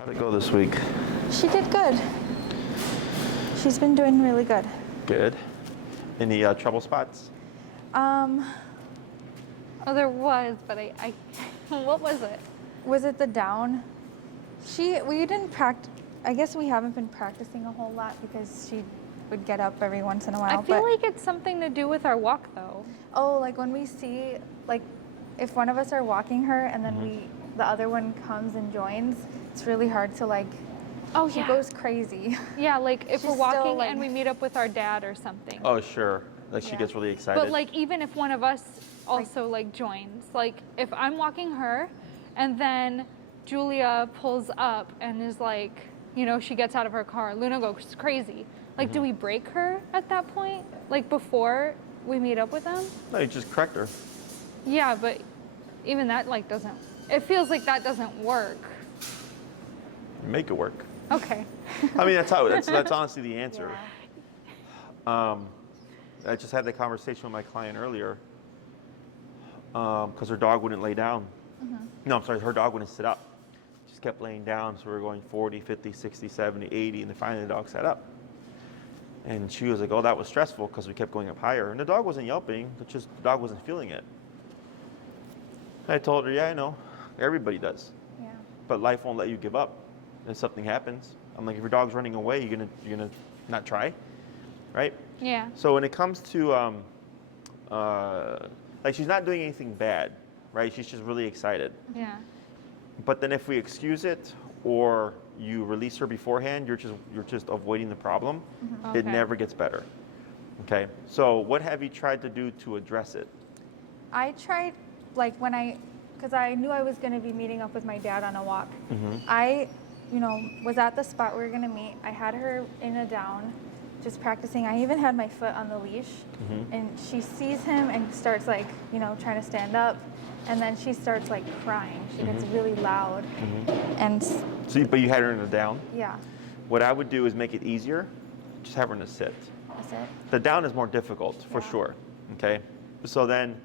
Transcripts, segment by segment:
How'd it go this week? She did good. She's been doing really good. Good. Any trouble spots? Oh, there was, but I what was it? Was it the down? We didn't practice. I guess we haven't been practicing a whole lot because she would get up every once in a while. I feel like it's something to do with our walk, though. Oh, like when we see, like, if one of us are walking her and then the other one comes and joins, it's really hard to like. Oh, she yeah. goes crazy. Yeah, like if She's we're walking still, like- and we meet up with our dad or something. Oh, sure. Like she Yeah. gets really excited. But like even if one of us also like joins, like if I'm walking her and then Julia pulls up and is like, you know, she gets out of her car, Luna goes crazy. Like, do we break her at that point? Like before we meet up with them? No, you just correct her. Yeah, but even that like doesn't, it feels like that doesn't work. Make it work. Okay. I mean, that's honestly the answer. Yeah. I just had that conversation with my client earlier because her dog wouldn't lay down. No, I'm sorry, her dog wouldn't sit up. Just kept laying down, so we were going 40, 50, 60, 70, 80, and then finally the dog sat up. And she was like, oh, that was stressful because we kept going up higher. And the dog wasn't yelping, it's just the dog wasn't feeling it. I told her, yeah, I know, everybody does. Yeah. But life won't let you give up. And something happens. I'm like, if your dog's running away, you're gonna not try, right? Yeah. So when it comes to like she's not doing anything bad, right? She's just really excited. Yeah. But then if we excuse it or you release her beforehand, you're just avoiding the problem. It Okay. never gets better. Okay. So what have you tried to do to address it? I tried, like because I knew I was going to be meeting up with my dad on a walk. I, was at the spot we were going to meet. I had her in a down, just practicing. I even had my foot on the leash, and she sees him and starts like, trying to stand up, and then she starts like crying. She gets really loud, and But you had her in a down. yeah, What I would do is make it easier. Just have her in a sit. that's it. The down is more difficult for Yeah. sure. Okay. So then,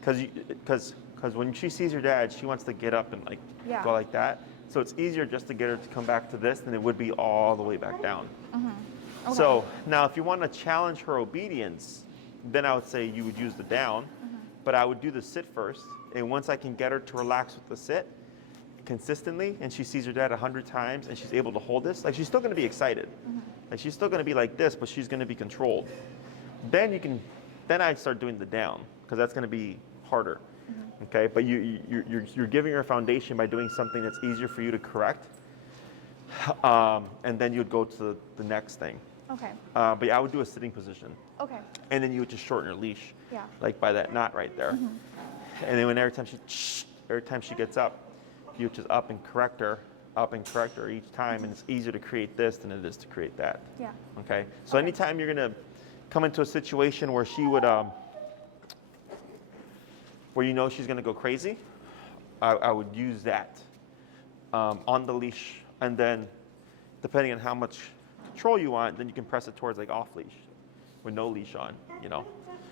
because when she sees her dad, she wants to get up and like Yeah. go like that. So it's easier just to get her to come back to this than it would be all the way back down. Okay. So now if you want to challenge her obedience, then I would say you would use the down, but I would do the sit first. And once I can get her to relax with the sit consistently, and she sees her dad 100 times and she's able to hold this, like she's still going to be excited. Like she's still going to be like this, but she's going to be controlled. Then I start doing the down because that's going to be harder. Okay, but you're giving her a foundation by doing something that's easier for you to correct, and then you'd go to the next thing. Okay. But yeah, I would do a sitting position, Okay. and then you would just shorten her leash, Yeah. like by that knot right there. And then every time she gets up, you just up and correct her each time, and it's easier to create this than it is to create that. Yeah. Okay, so anytime you're gonna come into a situation where she would, where you know she's gonna go crazy, I would use that on the leash, and then depending on how much control you want, then you can press it towards like off leash, with no leash on,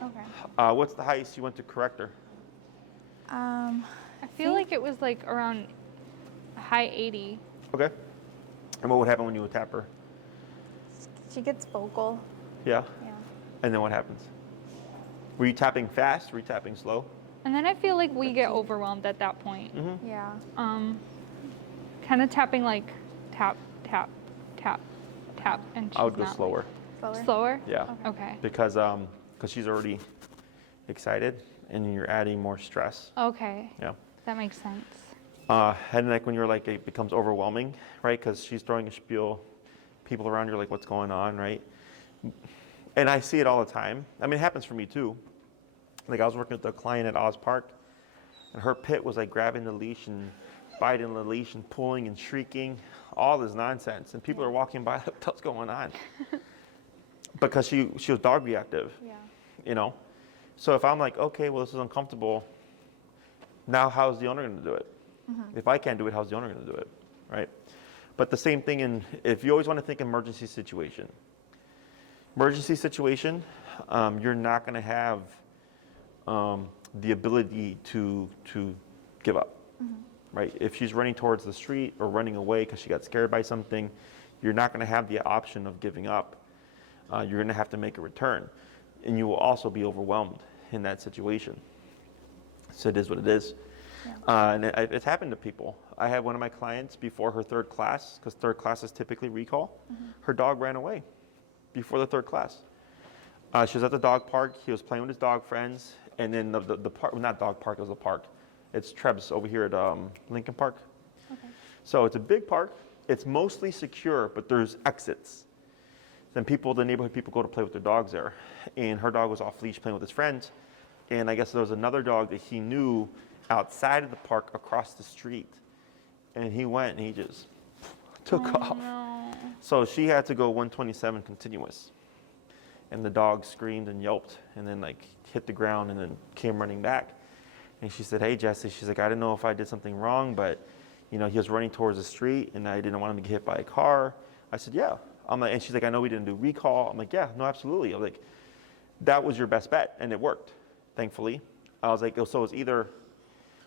Okay. What's the highest you went to correct her? I feel like it was like around high 80. Okay. And what would happen when you would tap her? She gets vocal. Yeah. Yeah. And then what happens? Were you tapping fast? Were you tapping slow? And then I feel like we get overwhelmed at that point. Yeah. Kind of tapping like tap, tap, tap, tap, and she's I would go not, slower. Slower. Slower? Yeah. Okay. Because she's already excited, and you're adding more stress. Okay. Yeah. That makes sense. And like when you're like, it becomes overwhelming, right? Because she's throwing a spiel, people around you are like, what's going on, right? And I see it all the time. I mean, it happens for me too. Like I was working with a client at Oz Park, and her pit was like grabbing the leash and biting the leash and pulling and shrieking, all this nonsense. And people are walking by, like, what's going on? Because she was dog reactive, Yeah. So if I'm like, okay, well, this is uncomfortable, now how's the owner going to do it? If I can't do it, how's the owner going to do it, right? But the same thing if you always want to think emergency situation. Emergency situation, you're not going to have the ability to give up. right? If she's running towards the street or running away because she got scared by something, you're not going to have the option of giving up. You're going to have to make a return. And you will also be overwhelmed in that situation. So it is what it is. Yeah. And it's happened to people. I had one of my clients before her third class, because third class is typically recall. Her dog ran away before the third class. She was at the dog park. He was playing with his dog friends. And then the park, not dog park, it was a park. It's Trebs over here at Lincoln Park. Okay. So it's a big park. It's mostly secure, but there's exits. Then the neighborhood people go to play with their dogs there. And her dog was off leash playing with his friends. And I guess there was another dog that he knew outside of the park across the street. And he went and he just took off. No. So she had to go 127 continuous. And the dog screamed and yelped and then like hit the ground and then came running back. And she said, hey, Jesse, she's like, I didn't know if I did something wrong, but he was running towards the street and I didn't want him to get hit by a car. I said, yeah. I'm like, and she's like, I know we didn't do recall. I'm like, yeah, no, absolutely. I'm like, that was your best bet, and it worked, thankfully. I was like, so it was either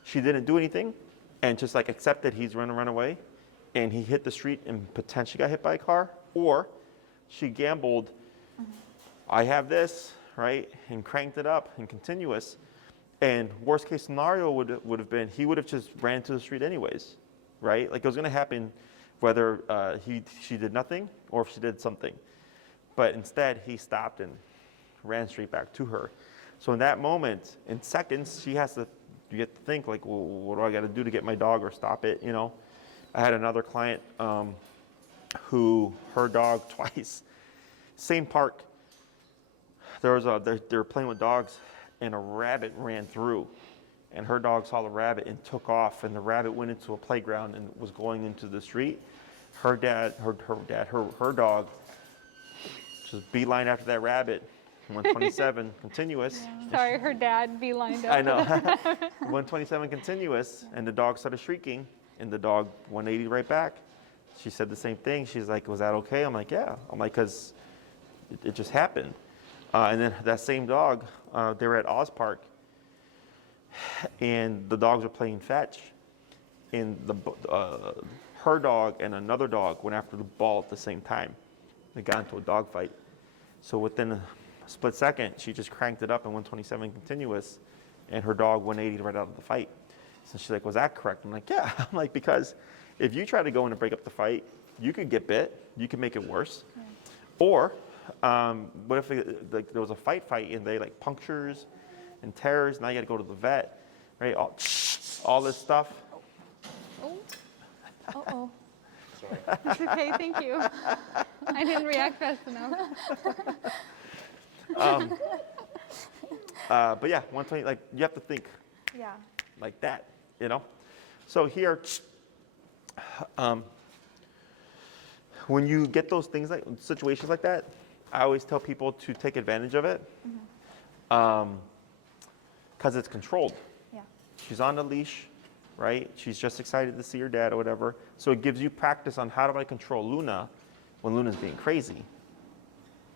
she didn't do anything and just like accepted he's going to run away and he hit the street and potentially got hit by a car, or she gambled, I have this, right, and cranked it up and continuous. And worst case scenario would have been he would have just ran to the street anyways, right? Like it was going to happen whether she did nothing or if she did something. But instead, he stopped and ran straight back to her. So in that moment, in seconds, you have to think like, well, what do I got to do to get my dog or stop it? I had another client who her dog twice, same park. They were playing with dogs, and a rabbit ran through, and her dog saw the rabbit and took off, and the rabbit went into a playground and was going into the street. Her dog just beeline after that rabbit, 127 continuous. Yeah. Sorry, her dad beelined up. I know. 127 continuous, and the dog started shrieking, and the dog 180 right back. She said the same thing. She's like, was that okay? I'm like, yeah. I'm like, because it just happened. And then that same dog, they were at Oz Park, and the dogs were playing fetch, and her dog and another dog went after the ball at the same time. They got into a dog fight. So within a split second, she just cranked it up in 127 continuous, and her dog 180 right out of the fight. So she's like, was that correct? I'm like, yeah. I'm like, because if you try to go in and break up the fight, you could get bit. You could make it worse. Yeah. Or what if there was a fight and they like punctures and tears? Now you got to go to the vet, right? All this stuff. Uh-oh. Sorry. It's okay, thank you. I didn't react fast enough. But yeah, 120, like you have to think like that, So here, when you get those things like situations like that, I always tell people to take advantage of it because it's controlled. Yeah. She's on the leash, right? She's just excited to see her dad or whatever. So it gives you practice on how do I control Luna when Luna's being crazy.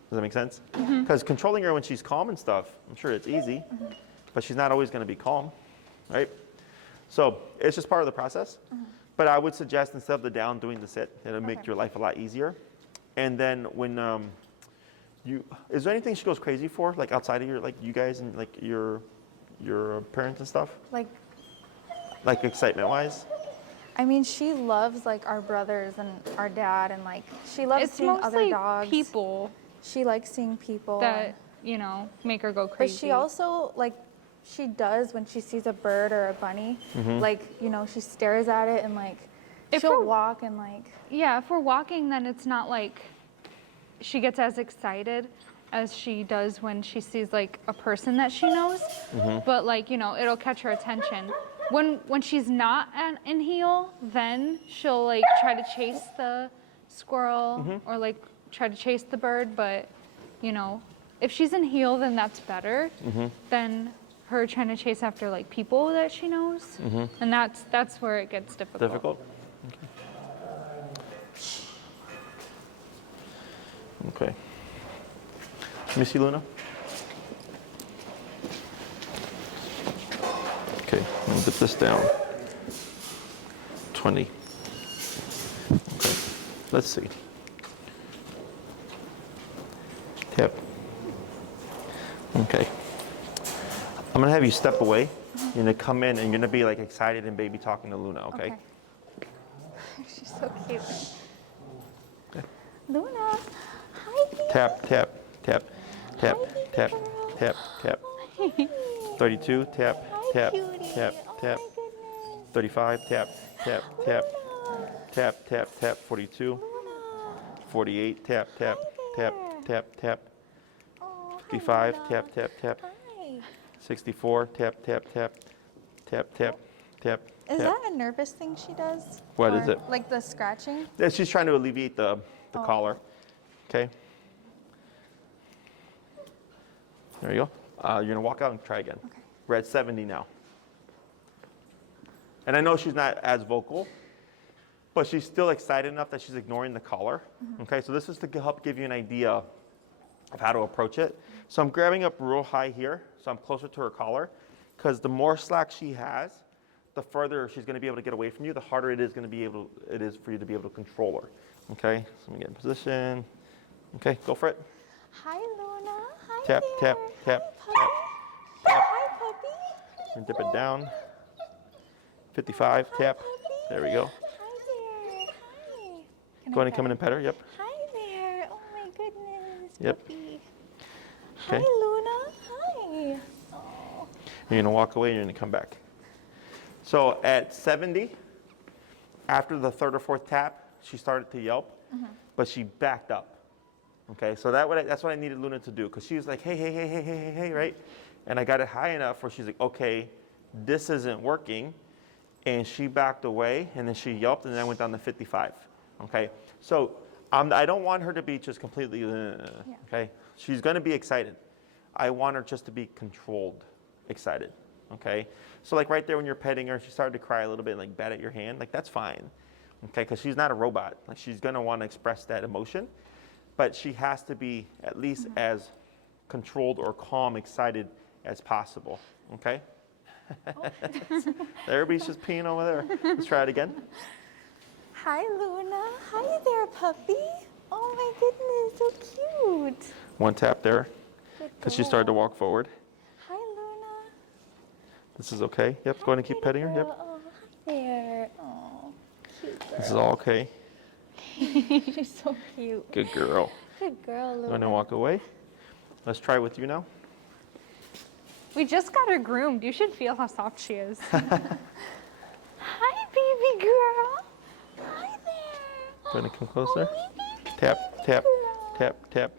Does that make sense? Because controlling her when she's calm and stuff, I'm sure it's easy, but she's not always going to be calm, right? So it's just part of the process. But I would suggest instead of the down, doing the sit. It'll make your life a lot easier. And then when is there anything she goes crazy for, like outside of you guys and like your parents and stuff? Like excitement-wise? I mean, she loves like our brothers and our dad, and like she loves seeing other dogs. People. She likes seeing people that make her go crazy. But she also she does when she sees a bird or a bunny, she stares at it and like she'll walk and like. Yeah, if we're walking, then it's not like she gets as excited as she does when she sees like a person that she knows. But it'll catch her attention. When she's not in heel, then she'll like try to chase the squirrel or like try to chase the bird. But if she's in heel, then that's better than her trying to chase after like people that she knows. And that's where it gets difficult. Okay. Let me see Luna. Okay, I'm gonna dip this down. 20. Okay, let's see. Tap. Okay. I'm gonna have you step away. You're gonna come in and you're gonna be like excited and baby talking to Luna, okay? She's so cute. Okay. Luna, hi, baby. Tap, tap, tap, tap, Hi, baby tap, girl. tap, tap. Hi. 32, tap, Hi, tap, cutie. tap, Oh tap. my goodness. 35, tap, tap, tap, Luna. tap, tap, tap. 42, Luna. 48, tap, tap, Hi tap, there. tap, tap. Oh, hi, 55, Luna. tap, tap, tap. Hi. 64, tap, tap, tap, tap, tap, tap. Is tap. that a nervous thing she does? What is it? Like the scratching? Yeah, she's trying to alleviate the Oh. collar. Okay. There you go. You're gonna walk out and try again. Okay. We're at 70 now. And I know she's not as vocal, but she's still excited enough that she's ignoring the collar. Okay, so this is to help give you an idea of how to approach it. So I'm grabbing up real high here, so I'm closer to her collar, because the more slack she has, the further she's going to be able to get away from you, the harder it is for you to be able to control her. Okay, so let me get in position. Okay, go for it. Hi, Luna. Hi Tap, there. tap, tap, Hi, tap, puppy. tap. Hi, puppy. And dip it down. 55, tap. There we go. Hi there. Hi. Can Go I ahead and come in pet and pet her. Yep. Hi there. Oh my goodness. Yep. Puppy. Okay. Hi, Luna. Hi. Oh. You're gonna walk away and you're gonna come back. So at 70, after the third or fourth tap, she started to yelp, but she backed up. Okay, so that's what I needed Luna to do, because she was like, hey, hey, hey, hey, hey, hey, hey, right? And I got it high enough where she's like, okay, this isn't working. And she backed away, and then she yelped, and then I went down to 55. Okay, so I don't want her to be just completely, okay? She's gonna be excited. I want her just to be controlled, excited, okay? So like right there when you're petting her, she started to cry a little bit and like bat at your hand, like that's fine, okay? Because she's not a robot. Like she's gonna want to express that emotion, but she has to be at least as controlled or calm, excited as possible, okay? Everybody's just peeing over there. Let's try it again. Hi, Luna. Hi there, puppy. Oh my goodness, so cute. One tap there, Good because she started to girl. walk forward. Hi, Luna. This is okay. Yep, go ahead and keep petting her. Yep, Oh, hi there. Oh, cute girl. this is all okay. She's so cute. Good girl. Good girl, Luna. Go ahead and walk away. Let's try with you now. We just got her groomed. You should feel how soft she is. Hi, baby girl. Hi there. Go ahead and come closer. Oh, baby Tap, tap, girl. tap, tap.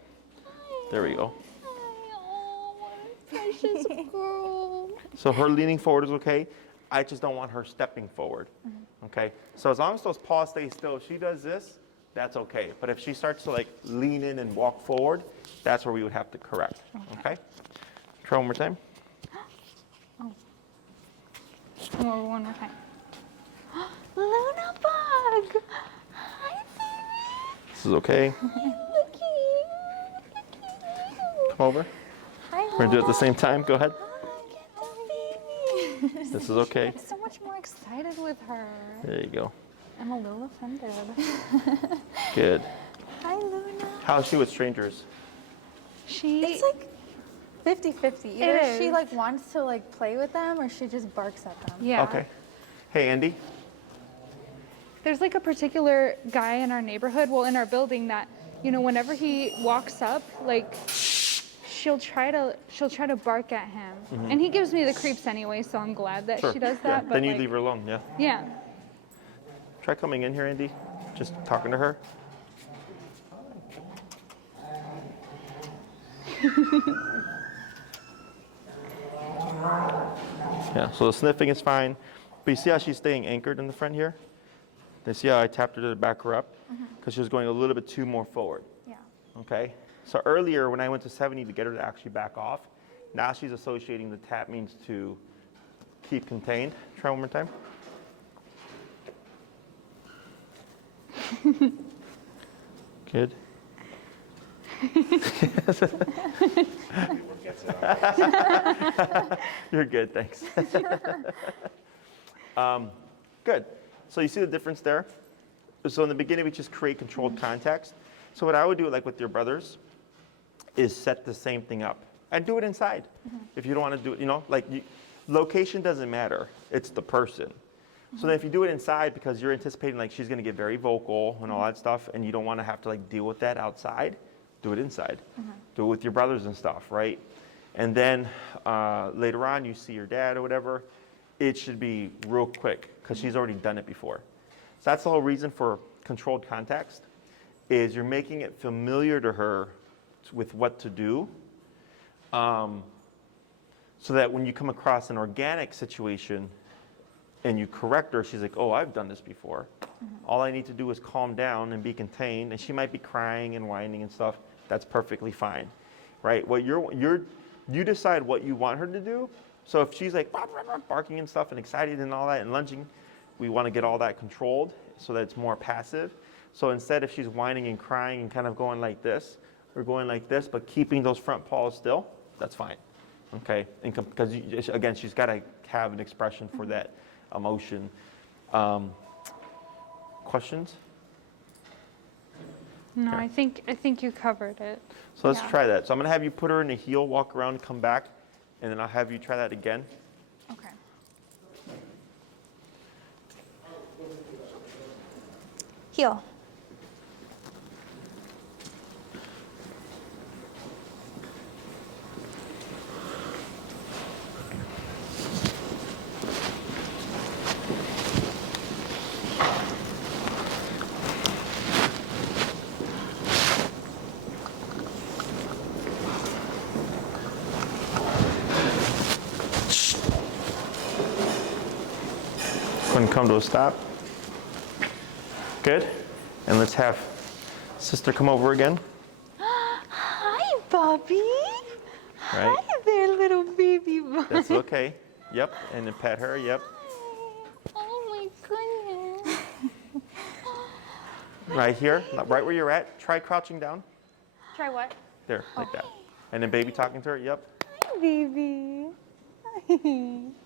Hi. There we go. Hi. Oh, what a precious girl. So her leaning forward is okay. I just don't want her stepping forward. Okay? So as long as those paws stay still, if she does this, that's okay. But if she starts to like lean in and walk forward, that's where we would have to correct. Okay? Try one more time. One more time. Luna bug. Hi, baby. This is okay. Look at you. Look at you. Come over. Hi, We're gonna do it at the same time. Go ahead. Hi, baby. This is okay. I'm so much more excited with her. There you go. I'm a little offended. Good. Hi, Luna. How's she with strangers? It's like 50-50. Either It she is. like wants to like play with them or she just barks at them. Yeah. Okay. Hey, Andy. There's like a particular guy in our neighborhood, well, in our building that, you know, whenever he walks up, like she'll try to bark at him. And he gives me the creeps anyway, so I'm glad that Sure. she does Yeah. that. But Then you like, leave her alone. Yeah. Yeah. Try coming in here, Andy. Just talking to her. Yeah, so the sniffing is fine. But you see how she's staying anchored in the front here? Then see how I tapped her to back her up? Because she was going a little bit too more forward. Yeah. Okay? So earlier when I went to 70 to get her to actually back off, now she's associating the tap means to keep contained. Try one more time. Good. You're good, thanks. Good. So you see the difference there? So in the beginning, we just create controlled context. So what I would do, like with your brothers, is set the same thing up and do it inside. If you don't want to do it, location doesn't matter. It's the person. So then if you do it inside because you're anticipating like she's going to get very vocal and all that stuff and you don't want to have to like deal with that outside, do it inside. Do it with your brothers and stuff, right? And then later on you see your dad or whatever, it should be real quick because she's already done it before. So that's the whole reason for controlled context is you're making it familiar to her with what to do so that when you come across an organic situation and you correct her, she's like, oh, I've done this before. All I need to do is calm down and be contained. And she might be crying and whining and stuff. That's perfectly fine, right? What you decide what you want her to do. So if she's like barking and stuff and excited and all that and lunging, we want to get all that controlled so that it's more passive. So instead, if she's whining and crying and kind of going like this, we're going like this, but keeping those front paws still, that's fine, okay? Because again, she's got to have an expression for that emotion. Questions? No, Okay. I think you covered it. So let's Yeah. try that. So I'm going to have you put her in a heel, walk around, come back, and then I'll have you try that again. Okay. Heel. Couldn't come to a stop. Good. And let's have sister come over again. Hi, Bobby. Right. Hi there, little baby boy. That's okay. Yep. And then pet her. Yep. Oh my goodness. Right here. Right where you're at. Try crouching down. Try what? There. Like that. And then baby talking to her. Yep. Hi, baby.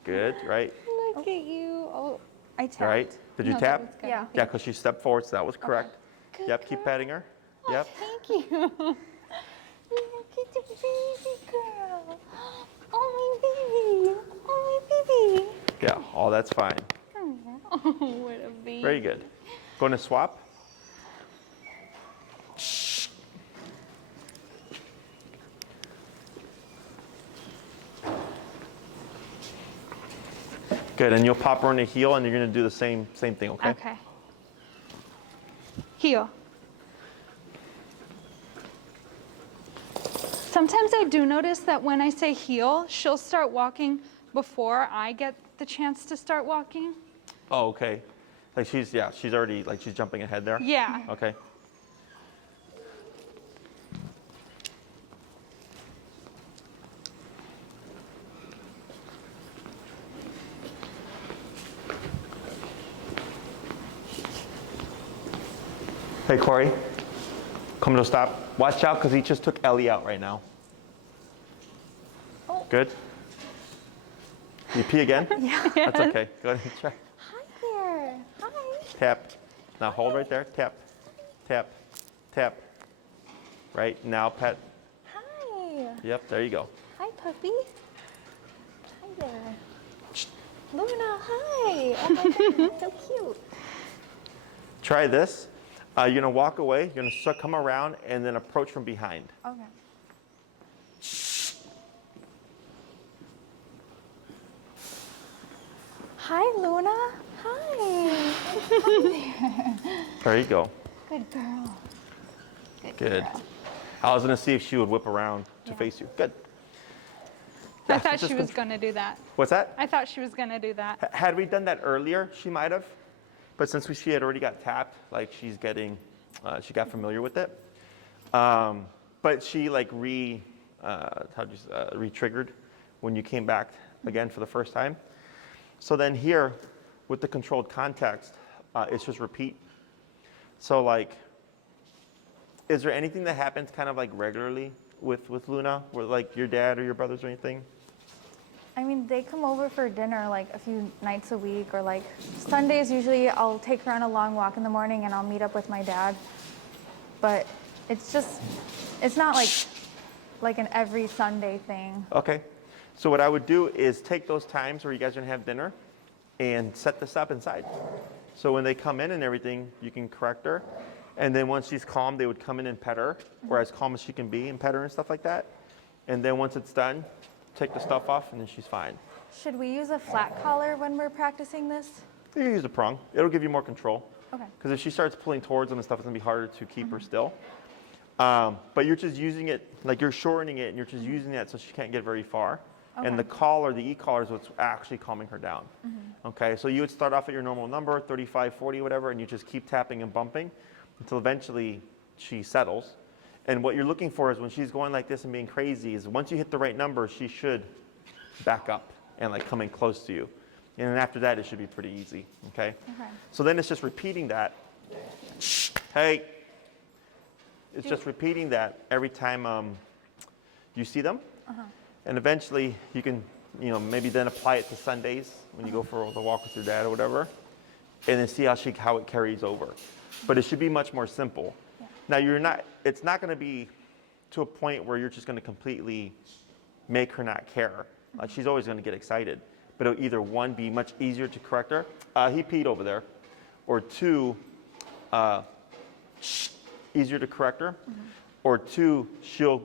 Good. Right. Look at you. Oh, I tapped. Right. Did you No, that tap? was good. Yeah. Yeah, because she stepped forward, so that was correct. good Yep. Keep girl. petting her. Yep. Thank you. Look at the baby girl. Oh, my baby. Oh, my baby. Yeah. All that's fine. Oh, what a baby. Very good. Going to swap. Good, and you'll pop her in the heel, and you're going to do the same thing, okay? Okay. Heel. Sometimes I do notice that when I say heel, she'll start walking before I get the chance to start walking. Oh, okay. Like she's already, like she's jumping ahead there? Yeah. Okay. Hey, Corey, come to a stop. Watch out, because he just took Ellie out right now. Oh. Good? You pee again? Yeah. That's okay. Go ahead and try. Hi there. Hi. Tap. Now hold right there. Tap, tap, tap. Right, now pet. Hi. Yep, there you go. Hi, puppy. Hi there. Luna, hi. Oh my goodness, so cute. Try this. You're going to walk away. You're going to come around and then approach from behind. Okay. Hi, Luna. Hi. There you go. Good girl. Good. I was going to see if she would whip around to face you. Good. I Yeah, thought just she was going to do that. What's that? I thought she was going to do that. Had we done that earlier, she might have. But since she had already got tapped, like she's getting, she got familiar with it. But she like re-triggered when you came back again for the first time. So then here, with the controlled context, it's just repeat. So like, is there anything that happens kind of like regularly with Luna, with like your dad or your brothers or anything? I mean, they come over for dinner like a few nights a week, or like Sundays usually I'll take her on a long walk in the morning and I'll meet up with my dad. But it's not like an every Sunday thing. Okay. So what I would do is take those times where you guys are gonna have dinner and set this up inside. So when they come in and everything, you can correct her. And then once she's calm, they would come in and pet her, or as calm as she can be and pet her and stuff like that. And then once it's done, take the stuff off and then she's fine. Should we use a flat collar when we're practicing this? You can use a prong. It'll give you more control. Okay. Because if she starts pulling towards them and stuff, it's gonna be harder to keep her still. But you're just using it, like you're shortening it and you're just using that so she can't get very far. Okay. And the collar, the e-collar is what's actually calming her down. Okay, so you would start off at your normal number, 35, 40, whatever, and you just keep tapping and bumping until eventually she settles. And what you're looking for is when she's going like this and being crazy is once you hit the right number, she should back up and like coming close to you. And then after that, it should be pretty easy, okay? Okay. So then it's just repeating that. Hey. It's just repeating that every time you see them. And eventually you can, maybe then apply it to Sundays when you go for the walk with your dad or whatever. And then see how it carries over. But it should be much more simple. Yeah. Now it's not gonna be to a point where you're just gonna completely make her not care. Like she's always gonna get excited. But it'll either one, be much easier to correct her. He peed over there. Or two, easier to correct her. Or two, she'll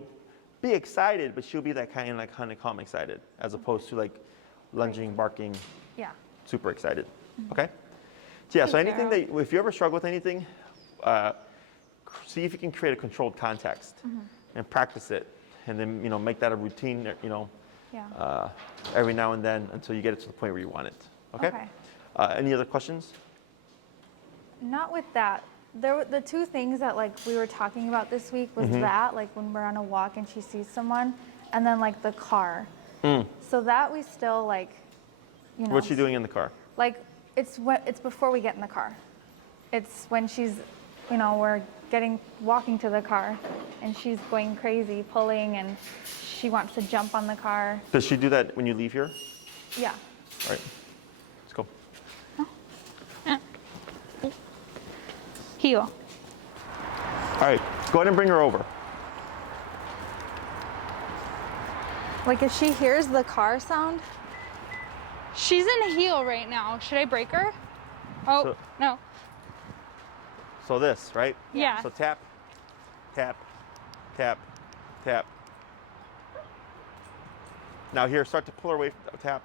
be excited, but she'll be that kind of like honeycomb excited, as opposed to like lunging, barking, super excited. Okay? So yeah, so anything if you ever struggle with anything, see if you can create a controlled context and practice it. And then, make that a routine, every now and then until you get it to the point where you want it. Okay? Any other questions? Not with that. The two things that like we were talking about this week was that, like when we're on a walk and she sees someone, and then like the car. So that we still like, What's she doing in the car? Like it's before we get in the car. It's when she's, we're walking to the car, and she's going crazy, pulling, and she wants to jump on the car. Does she do that when you leave here? Yeah. All right. Let's go. Heel. All right. Go ahead and bring her over. Like if she hears the car sound. She's in heel right now. Should I break her? Oh, no. So this, right? Yeah. So tap, tap, tap, tap. Now here, start to pull her away. Tap.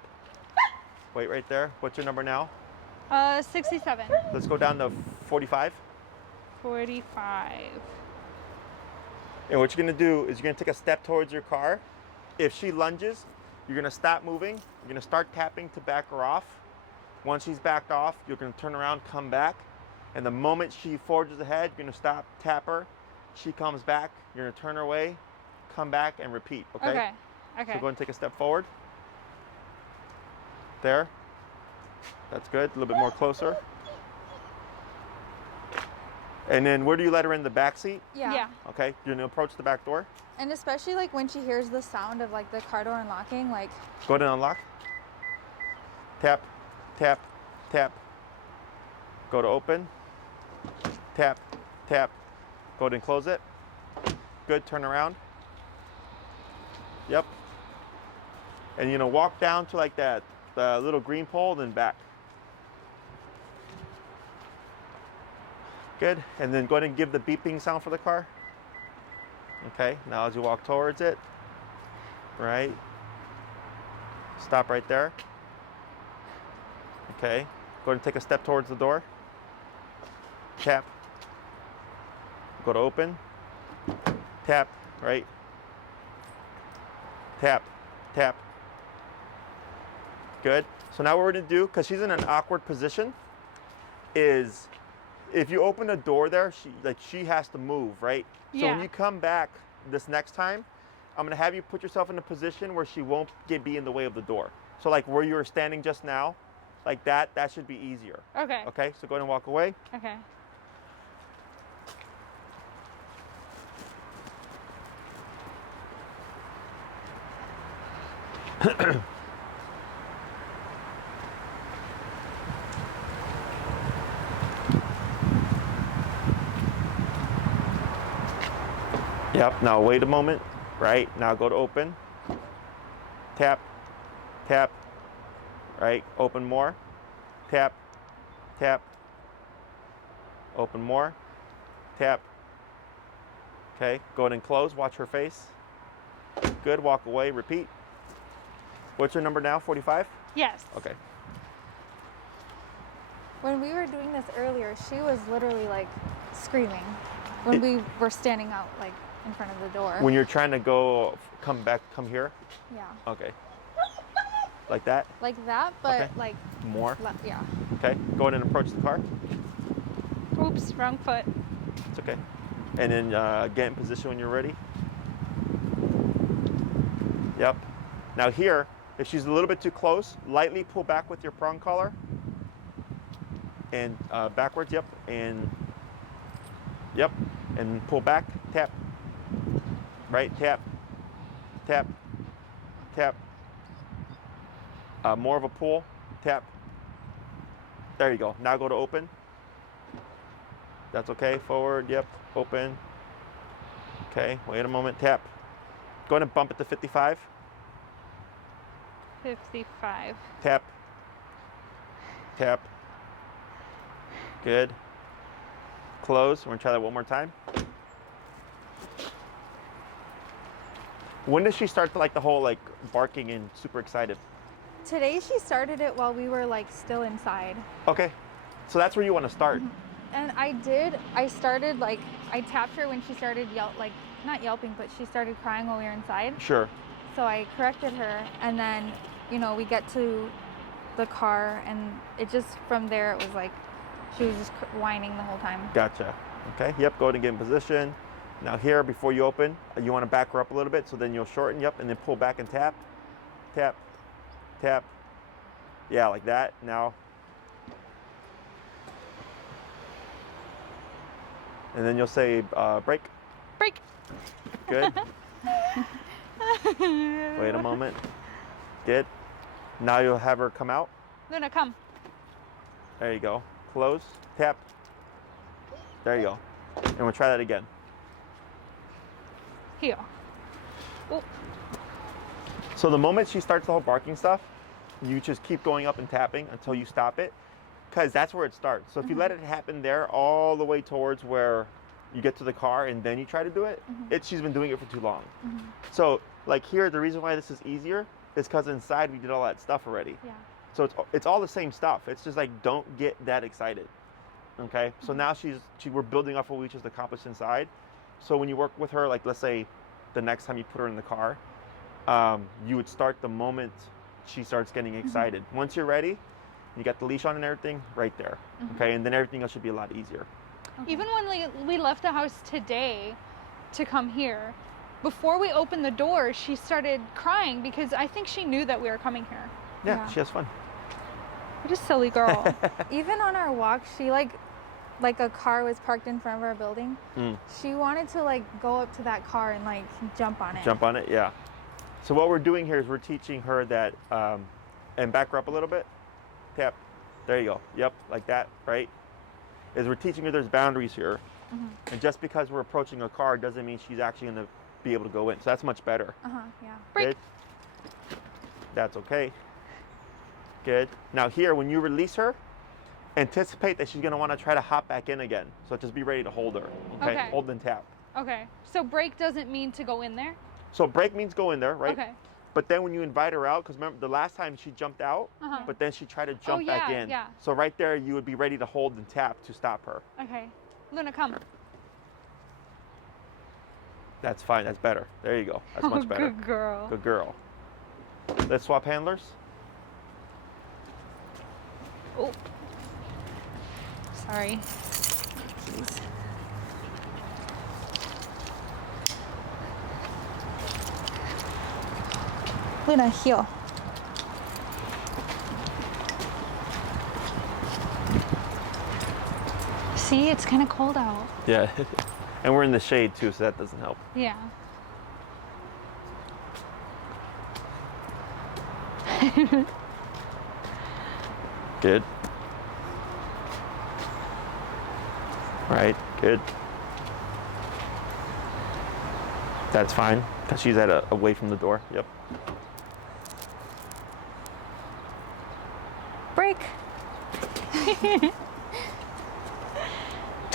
Wait right there. What's your number now? 67. Let's go down to 45. 45. And what you're gonna do is you're gonna take a step towards your car. If she lunges, you're gonna stop moving. You're gonna start tapping to back her off. Once she's backed off, you're gonna turn around, come back. And the moment she forges ahead, you're gonna stop, tap her. She comes back, you're gonna turn her away, come back, and repeat, okay? Okay. So go ahead and take a step forward. There. That's good, a little bit more closer. And then where do you let her in, the back seat? Yeah. Okay, you're gonna approach the back door. And especially like when she hears the sound of like the car door unlocking, like. Go ahead and unlock. Tap, tap, tap. Go to open. Tap, tap. Go ahead and close it. Good, turn around. Yep. And walk down to like that little green pole, then back. Good, and then go ahead and give the beeping sound for the car. Okay, now as you walk towards it, right? Stop right there. Okay, go ahead and take a step towards the door. Tap. Go to open. Tap, right? Tap, tap. Good. So now what we're gonna do, because she's in an awkward position, is if you open the door there, she has to move, right? So when you come back this next time, I'm gonna have you put yourself in a position where she won't be in the way of the door. So like where you were standing just now, like that should be easier. Okay. Okay, so go ahead and walk away. Okay. Yep, now wait a moment, right? Now go to open. Tap, tap, right? Open more. Tap, tap. Open more. Tap. Okay, go ahead and close. Watch her face. Good, walk away, repeat. What's your number now, 45? Yes. Okay. When we were doing this earlier, she was literally like screaming when we were standing out like in front of the door. When you're trying to go, come here? Yeah. Okay. Like that? Like that, but Okay. like, More? yeah. Okay, go ahead and approach the car. Oops, wrong foot. It's okay. And then get in position when you're ready. Yep. Now here, if she's a little bit too close, lightly pull back with your prong collar. And backwards, yep. And yep. And pull back, tap. Right, tap, tap, tap. More of a pull, tap. There you go. Now go to open. That's okay. Forward, yep. Open. Okay, wait a moment, tap. Go ahead and bump it to 55. 55. Tap. Tap. Good. Close. We're gonna try that one more time. When does she start to like the whole like barking and super excited? Today she started it while we were like still inside. Okay, so that's where you want to start. And I started like, I tapped her when she started not yelping, but she started crying while we were inside. Sure. So I corrected her, and then, you know, we get to the car, and it just, from there, it was like, she was just whining the whole time. Gotcha. Okay, yep, go ahead and get in position. Now here, before you open, you want to back her up a little bit, so then you'll shorten, yep, and then pull back and tap, tap, tap. Yeah, like that. Now. And then you'll say, break. Break. Good. Wait a moment. Good. Now you'll have her come out. Luna, come. There you go. Close. Tap. There you go. And we'll try that again. Here. Oh, So the moment she starts the whole barking stuff, you just keep going up and tapping until you stop it, because that's where it starts. So if you let it happen there all the way towards where you get to the car and then you try to do it, she's been doing it for too long. So like here, the reason why this is easier is because inside we did all that stuff already. Yeah. So it's all the same stuff. It's just like, don't get that excited. Okay. So now we're building off what we just accomplished inside. So when you work with her, like let's say the next time you put her in the car, you would start the moment she starts getting excited. Once you're ready, you got the leash on and everything right there. Okay. And then everything else should be a lot easier. even when we left the house today to come here, before we opened the door, she started crying because I think she knew that we were coming here. Yeah. She has fun. What a silly girl. Even on our walk, she like a car was parked in front of our building. She wanted to like go up to that car and like jump on it. Jump on it, yeah. So what we're doing here is we're teaching her that, and back her up a little bit. Tap. There you go. Yep, like that, right? Is we're teaching her there's boundaries here. And just because we're approaching a car doesn't mean she's actually going to be able to go in. So that's much better. Yeah. Break. Good. That's okay. Good. Now here, when you release her, anticipate that she's going to want to try to hop back in again. So just be ready to hold her. Okay. Hold and tap. Okay. So break doesn't mean to go in there? So break means go in there, right? Okay. But then when you invite her out, because remember the last time she jumped out, but then she tried to jump back in. Yeah. So right there, you would be ready to hold and tap to stop her. Okay. Luna, come. That's fine. That's better. There you go. That's much better. Good girl. Good girl. Let's swap handlers. Oh. Sorry. Jeez. Luna, heel. See, it's kind of cold out. Yeah. And we're in the shade too, so that doesn't help. Yeah. Good. Right. Good. That's fine, because she's away from the door. Yep. Break.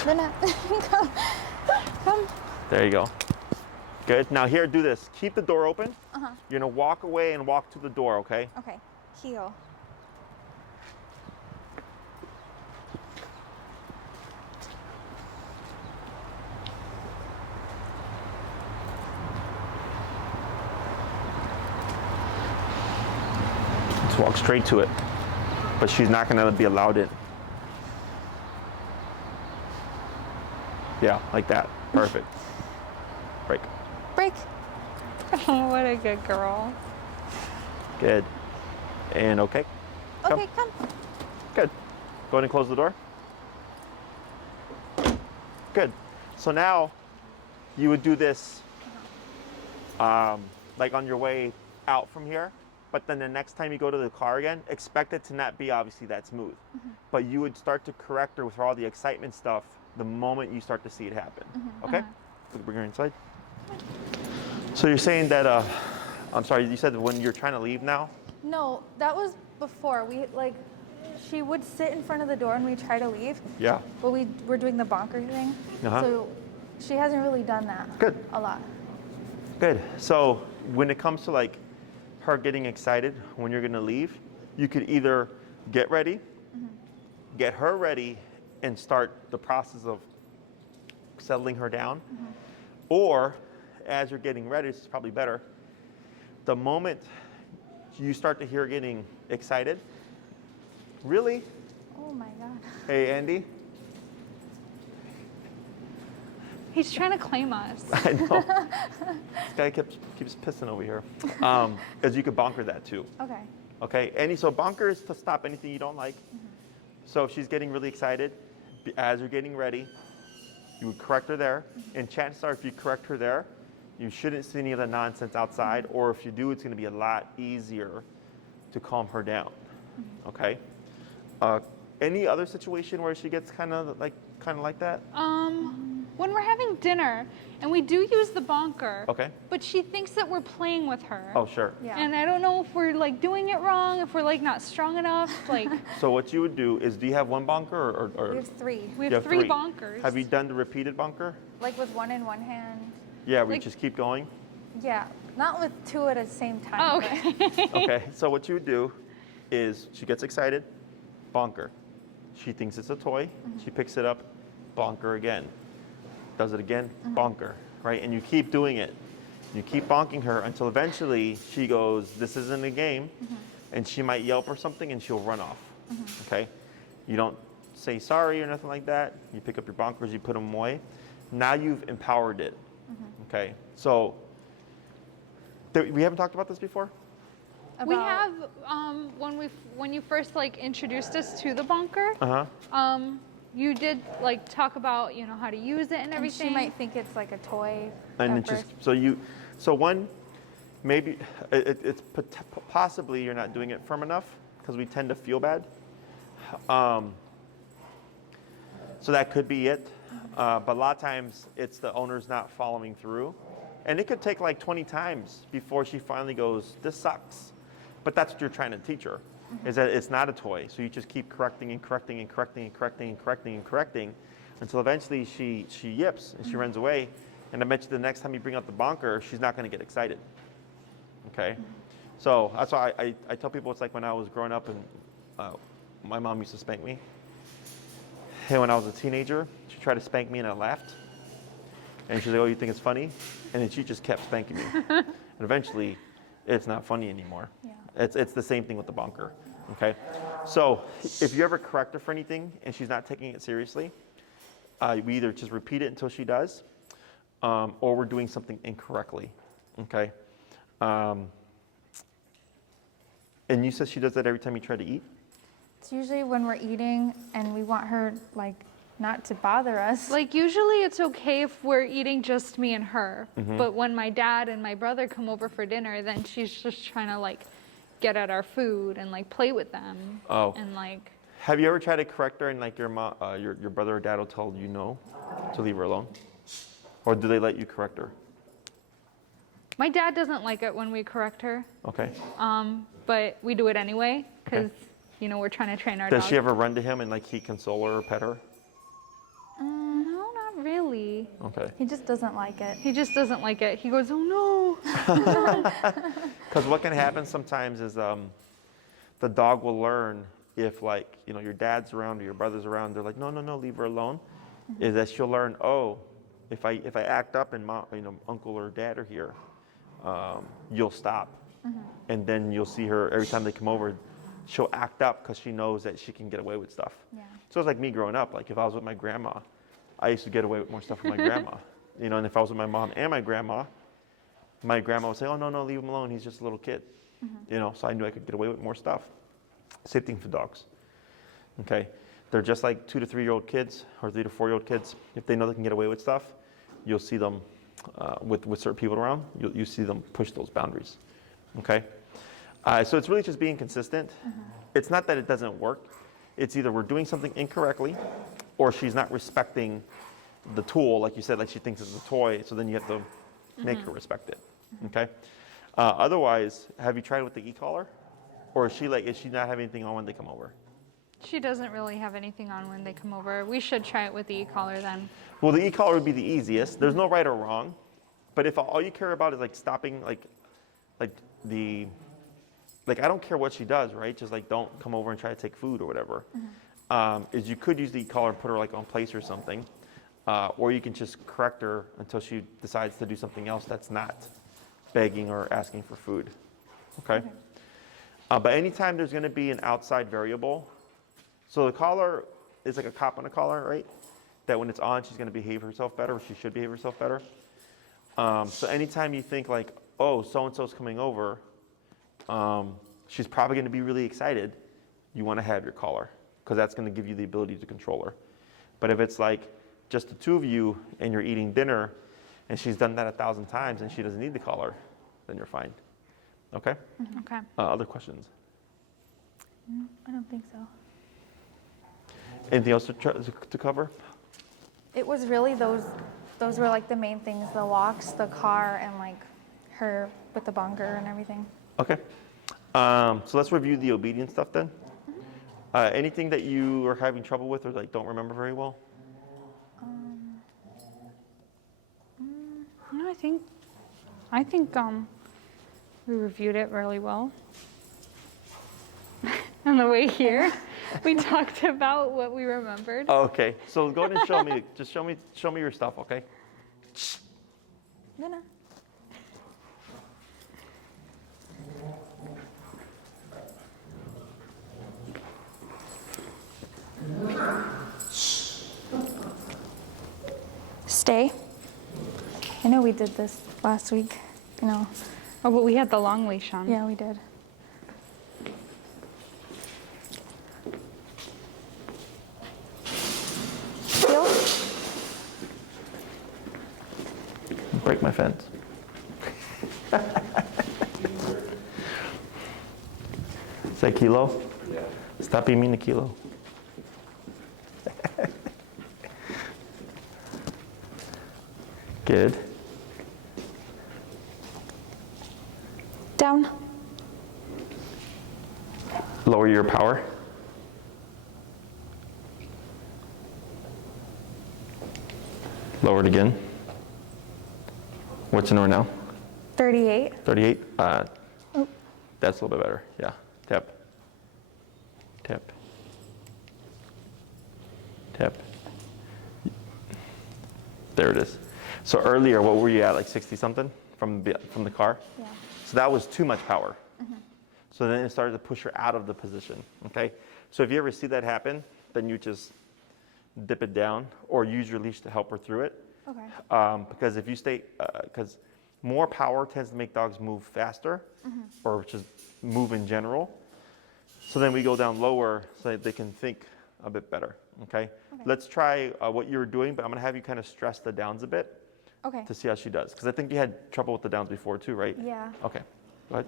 Luna, come. Come. There you go. Good. Now here, do this. Keep the door open. You're gonna walk away and walk to the door, okay? Okay. Heel. Just walk straight to it. But she's not gonna be allowed in. Yeah, like that. Perfect. Break. Break. Oh, what a good girl. Good. And okay. Okay, come. Good. Go ahead and close the door. Good. So now you would do this like on your way out from here, but then the next time you go to the car again, expect it to not be obviously that smooth. But you would start to correct her with all the excitement stuff the moment you start to see it happen. Okay? So bring her inside. So you're saying that, I'm sorry, you said when you're trying to leave now? No, that was before. She would sit in front of the door and we try to leave. Yeah. But we were doing the bonker thing. So she hasn't really done that. Good. A lot. Good. So when it comes to like her getting excited when you're gonna leave, you could either get ready, get her ready, and start the process of settling her down. Or as you're getting ready, this is probably better, the moment you start to hear her getting excited, really? Oh my God. Hey, Andy? He's trying to claim us. I know. This guy keeps pissing over here. Because you could bonker that too. Okay. Okay, Andy, so bonker is to stop anything you don't like. So if she's getting really excited, as you're getting ready, you would correct her there. And chances are if you correct her there, you shouldn't see any of the nonsense outside, or if you do, it's gonna be a lot easier to calm her down, okay? Any other situation where she gets kind of like that? When we're having dinner and we do use the bonker, Okay. but she thinks that we're playing with her. Oh, sure. Yeah. And I don't know if we're like doing it wrong, if we're like not strong enough, like So what you would do is, do you have one bonker or We have three. we you have three bonkers. Have you done the repeated bonker? Like with one in one hand. Yeah, we Like- just keep going. Yeah. Not with two at the same time. Oh, but- okay. Okay, so what you would do is she gets excited, bonker. She thinks it's a toy, she picks it up, bonker again. Does it again, bonker, right? And you keep doing it. You keep bonking her until eventually she goes, this isn't a game, and she might yelp or something and she'll run off, okay? You don't say sorry or nothing like that. You pick up your bonkers, you put them away. Now you've empowered it, okay? So, we haven't talked about this before? We About- have when you first like introduced us to the bonker, Uh-huh. you did like talk about how to use it and And everything. she might think it's like a toy. And at it's just, first. so one, maybe, it's possibly you're not doing it firm enough because we tend to feel bad. So that could be it. But a lot of times it's the owner's not following through. And it could take like 20 times before she finally goes, this sucks. But that's what you're trying to teach her, is that it's not a toy. So you just keep correcting and correcting and correcting and correcting and correcting and correcting until eventually she yips and she runs away. And I bet you the next time you bring out the bonker, she's not going to get excited. Okay? So that's why I tell people it's like when I was growing up and my mom used to spank me. And when I was a teenager, she tried to spank me and I laughed. And she's like, oh, you think it's funny? And then she just kept spanking me. And eventually, it's not funny anymore. Yeah. It's the same thing with the bonker, okay? So if you ever correct her for anything and she's not taking it seriously, we either just repeat it until she does, or we're doing something incorrectly, okay? And you said she does that every time you try to eat? It's usually when we're eating and we want her like not to bother us. Like usually it's okay if we're eating just me and her, Mm-hmm. but when my dad and my brother come over for dinner, then she's just trying to like get at our food and like play with them. Oh. And like Have you ever tried to correct her and like your brother or dad will tell you no to leave her alone? Or do they let you correct her? My dad doesn't like it when we correct her, Okay. but we do it anyway because, you know, we're trying to train our Does dog. she ever run to him and like he console her or pet her? No, not really. Okay. He just doesn't like it. He just doesn't like it. He goes, oh no. Because what can happen sometimes is the dog will learn if like, you know, your dad's around or your brother's around, they're like, no, no, no, leave her alone. Is that she'll learn, oh, if I act up and mom, you know, uncle or dad are here, you'll stop. And then you'll see her every time they come over, she'll act up because she knows that she can get away with stuff. Yeah. So it's like me growing up. Like if I was with my grandma, I used to get away with more stuff with my grandma. You know, and if I was with my mom and my grandma would say, oh, no, no, leave him alone. He's just a little kid. You know, so I knew I could get away with more stuff. Same thing for dogs. Okay. They're just like 2 to 3 year old kids or 3 to 4 year old kids. If they know they can get away with stuff, you'll see them with certain people around, you see them push those boundaries. Okay. So it's really just being consistent. It's not that it doesn't work. It's either we're doing something incorrectly or she's not respecting the tool. Like you said, like she thinks it's a toy. So then you have to make her respect it. Okay. Otherwise, have you tried with the e-collar? Or is she not having anything on when they come over? She doesn't really have anything on when they come over. We should try it with the e-collar then. Well, the e-collar would be the easiest. There's no right or wrong. But if all you care about is like stopping, like I don't care what she does, right? Just like don't come over and try to take food or whatever. Is you could use the e-collar and put her like on place or something. Or you can just correct her until she decides to do something else that's not begging or asking for food. Okay? But anytime there's going to be an outside variable, so the collar is like a cop on a collar, right? That when it's on, she's going to behave herself better, or she should behave herself better. So anytime you think like, oh, so-and-so's coming over, she's probably going to be really excited, you want to have your collar, because that's going to give you the ability to control her. But if it's like just the two of you and you're eating dinner, and she's done that 1,000 times and she doesn't need the collar, then you're fine. Okay? Okay. Other questions? I don't think so. Anything else to cover? It was really those were like the main things, the walks, the car, and like her with the bunker and everything. Okay. So let's review the obedience stuff then. Anything that you are having trouble with or like don't remember very well? No, I think we reviewed it really well. On the way here, we talked about what we remembered. Oh, okay. So go ahead and show me. Just show me your stuff, okay? No. Stay. I know we did this last week. You know. Oh, but we had the long leash on. Yeah, we did. Heel. Break my fence. Say kilo? Yeah. Stop being mean to kilo. Good. Down. Lower your power. Lower it again. What's an hour now? 38. 38? Oh. That's a little bit better. Yeah. Tap. Tap. Tap. There it is. So earlier, what were you at, like 60 something from the car? Yeah. So that was too much power. So then it started to push her out of the position, okay? So if you ever see that happen, then you just dip it down or use your leash to help her through it. Okay. Because if you stay, because more power tends to make dogs move faster or just move in general. So then we go down lower so that they can think a bit better, okay? Let's try what you were doing, but I'm gonna have you kind of stress the downs a bit Okay. to see how she does. Because I think you had trouble with the downs before too, right? Yeah. Okay, go ahead.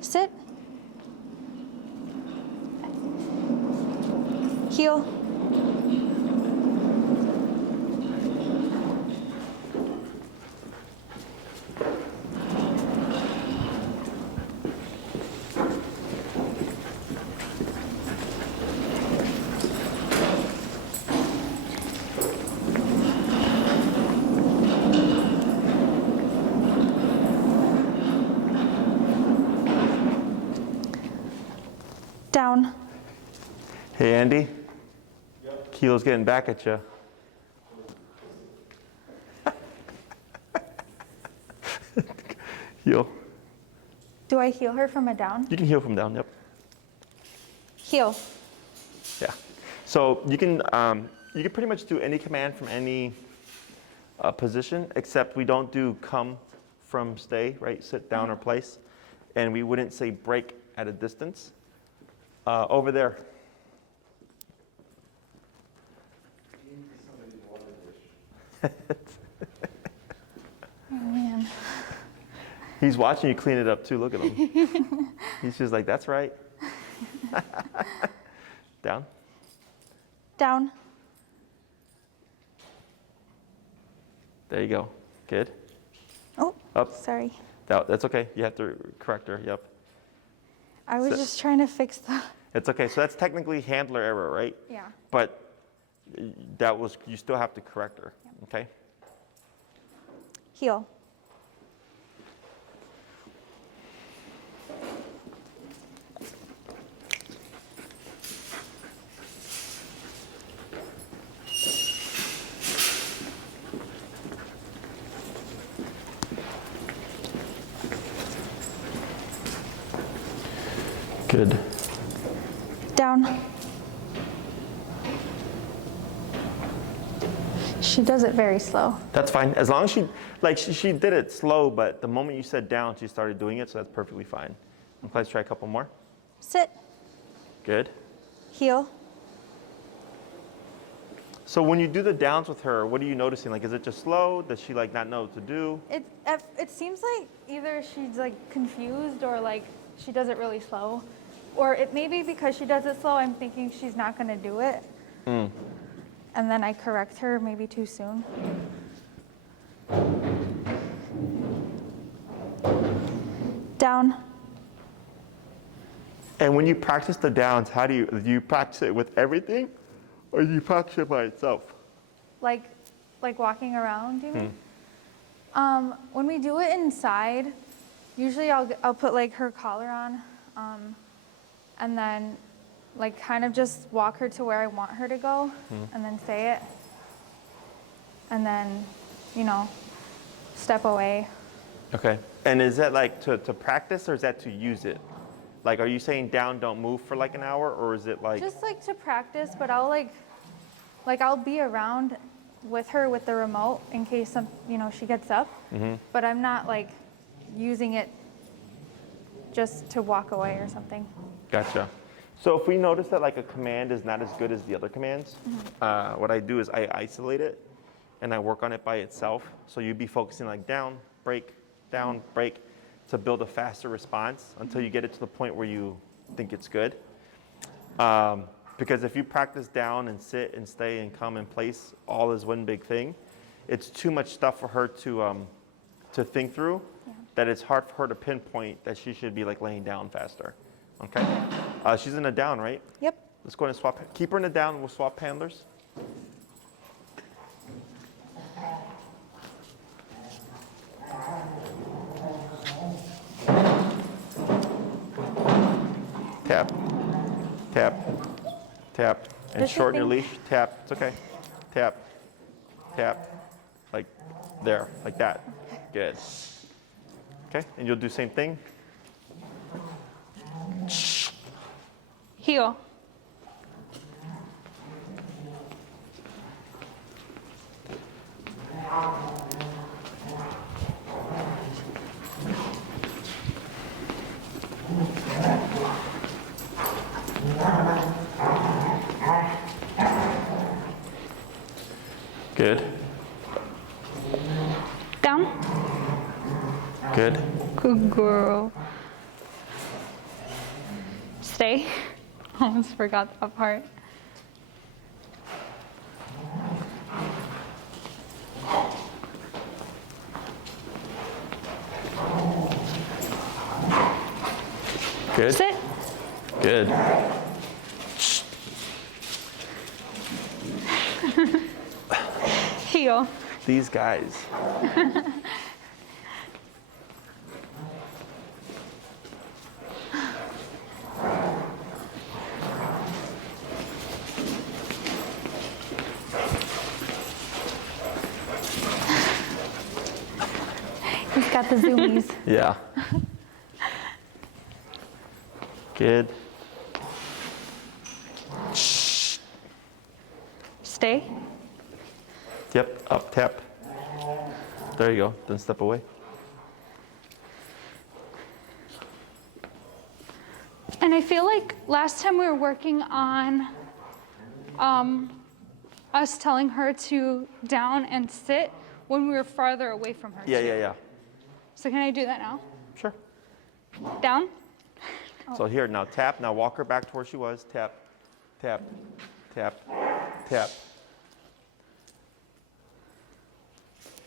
Sit. Heel. Hey, Andy. Yep. Kilo's getting back at you. Heel. Do I heel her from a down? You can heel from down, yep. Heel. Yeah. So you can pretty much do any command from any position, except we don't do come from stay, right? Sit down or place. And we wouldn't say break at a distance. Over there. Oh man. He's watching you clean it up too. Look at him. He's just like, that's right. Down. Down. There you go. Good. Oh, Up. sorry. That's okay. You have to correct her. Yep. I was Sit. just trying to fix the. It's okay. So that's technically handler error, right? Yeah. But you still have to correct her. Okay. Heel. Good. Down. She does it very slow. That's fine. As long as she did it slow, but the moment you said down, she started doing it, so that's perfectly fine. Okay, let's try a couple more. Sit. Good. Heel. So when you do the downs with her, what are you noticing? Like, is it just slow? Does she like not know what to do? It seems like either she's like confused or like she does it really slow. Or it may be because she does it slow, I'm thinking she's not going to do it. Mm. And then I correct her maybe too soon. Down. And when you practice the downs, how do you practice it with everything, or do you practice it by itself? Like walking around, you mean? When we do it inside, usually I'll put like her collar on, and then like kind of just walk her to where I want her to go, and then say it, and then, step away. Okay. And is that like to practice, or is that to use it? Like, are you saying down, don't move for like an hour, or is it like? Just like to practice, but I'll I'll be around with her with the remote in case she gets up, but I'm not like using it just to walk away or something. Gotcha. So if we notice that like a command is not as good as the other commands, what I do is I isolate it and I work on it by itself. So you'd be focusing like down, break, to build a faster response until you get it to the point where you think it's good. Because if you practice down and sit and stay and come and place all as one big thing, it's too much stuff for her to think through, that it's hard for her to pinpoint that she should be like laying down faster. Okay? She's in a down, right? Yep. Let's go ahead and swap. Keep her in a down. We'll swap handlers. Tap, tap, tap, and shorten your leash. Tap, it's okay. Tap, tap, like there, like that. Good. Okay, and you'll do the same thing. Heel. Good. Down. Good. Good girl. Stay. Almost forgot that part. Good. Sit. Good. Heel. These guys. got the zoomies. Yeah. Good. Stay. Yep, up, tap. There you go, then step away. And I feel like last time we were working on us telling her to down and sit when we were farther away from her. Yeah, too. yeah. So can I do that now? Sure. Down? So here, now tap, now walk her back to where she was. Tap, tap, tap, tap.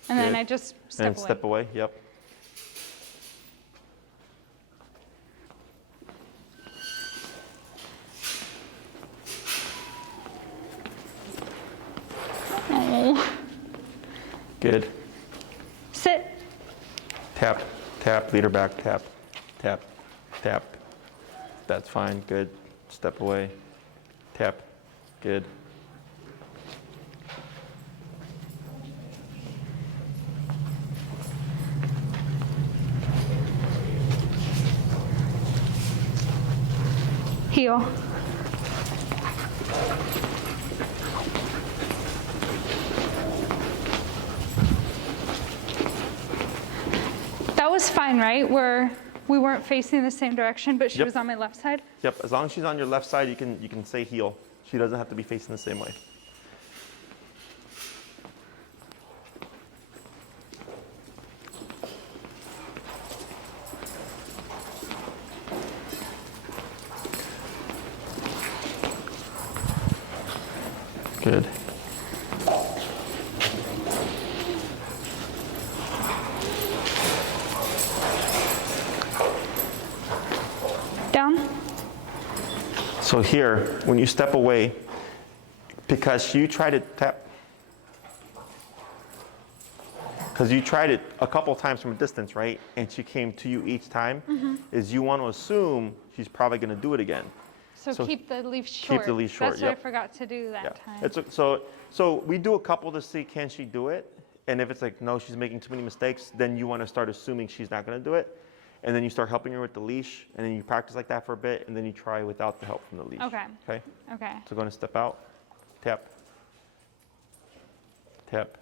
And then Good. I just step And away. step away, yep. Oh. Good. Sit. Tap, tap, lead her back, tap, tap, tap. That's fine, good. Step away. Tap, good. Heel. That was fine, right? Where we weren't facing the same direction, but she Yep. was on my left side? Yep, as long as she's on your left side, you can say heel. She doesn't have to be facing the same way. Good. Down. So here, when you step away, because you tried to tap, because you tried it a couple times from a distance, right? And she came to you each time, is you want to assume she's probably going to do it again. So, So keep the leaf short. keep the leaf short, That's what I yep. forgot to do that time. So we do a couple to see can she do it, and if it's like no, she's making too many mistakes, then you want to start assuming she's not going to do it, and then you start helping her with the leash, and then you practice like that for a bit, and then you try without the help from the leash. Okay. Okay. Okay. So going to step out, tap, tap,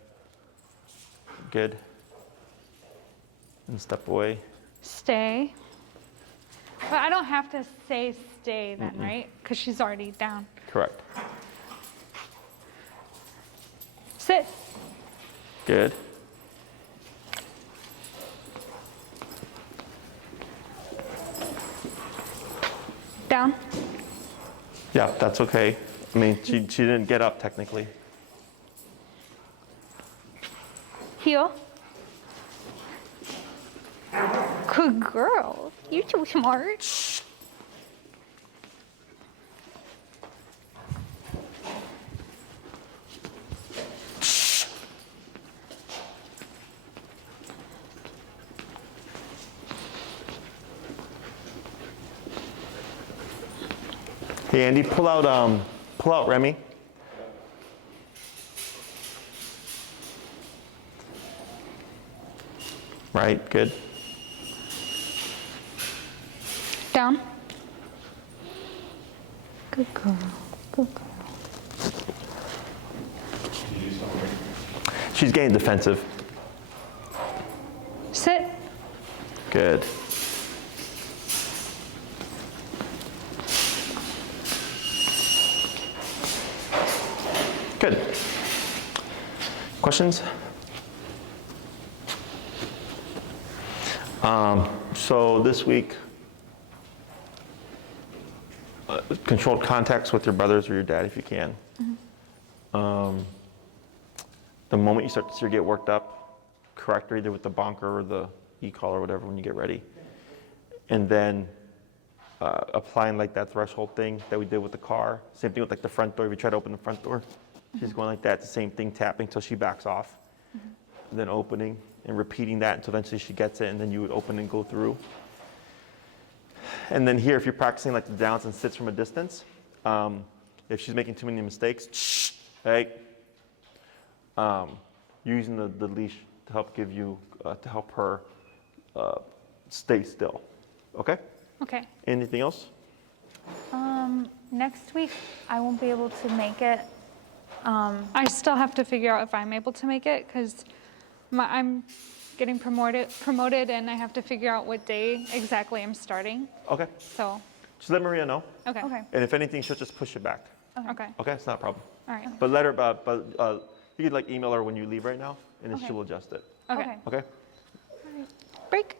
good, and step away. Stay. But I don't have to say stay then, right? Because she's already down. Correct. Sit. Good. Down. Yeah, that's okay. I mean, she didn't get up technically. Heel. Good girl. You're too smart. Hey Andy, pull out Remy. Right, good. Down. Good girl. Good girl. She's getting defensive. Sit. Good. Good. Questions? So this week, controlled contacts with your brothers or your dad if you can. The moment you start to see her get worked up, correct her either with the bonker or the e-collar or whatever when you get ready. And then applying like that threshold thing that we did with the car. Same thing with like the front door. If you try to open the front door, she's going like that. The same thing, tapping until she backs off. And then opening and repeating that until eventually she gets it, and then you would open and go through. And then here, if you're practicing like the downs and sits from a distance, if she's making too many mistakes, hey, using the leash to help give you, to help her stay still. Okay? Okay. Anything else? Next week, I won't be able to make it. I still have to figure out if I'm able to make it because I'm getting promoted and I have to figure out what day exactly I'm starting. Okay. So, Just let Maria know. okay. Okay. And if anything, she'll just push it back. Okay. Okay? It's not a problem. All right. But let her, you could like email her when you leave right now, and then Okay. she'll adjust it. Okay. Okay? Break.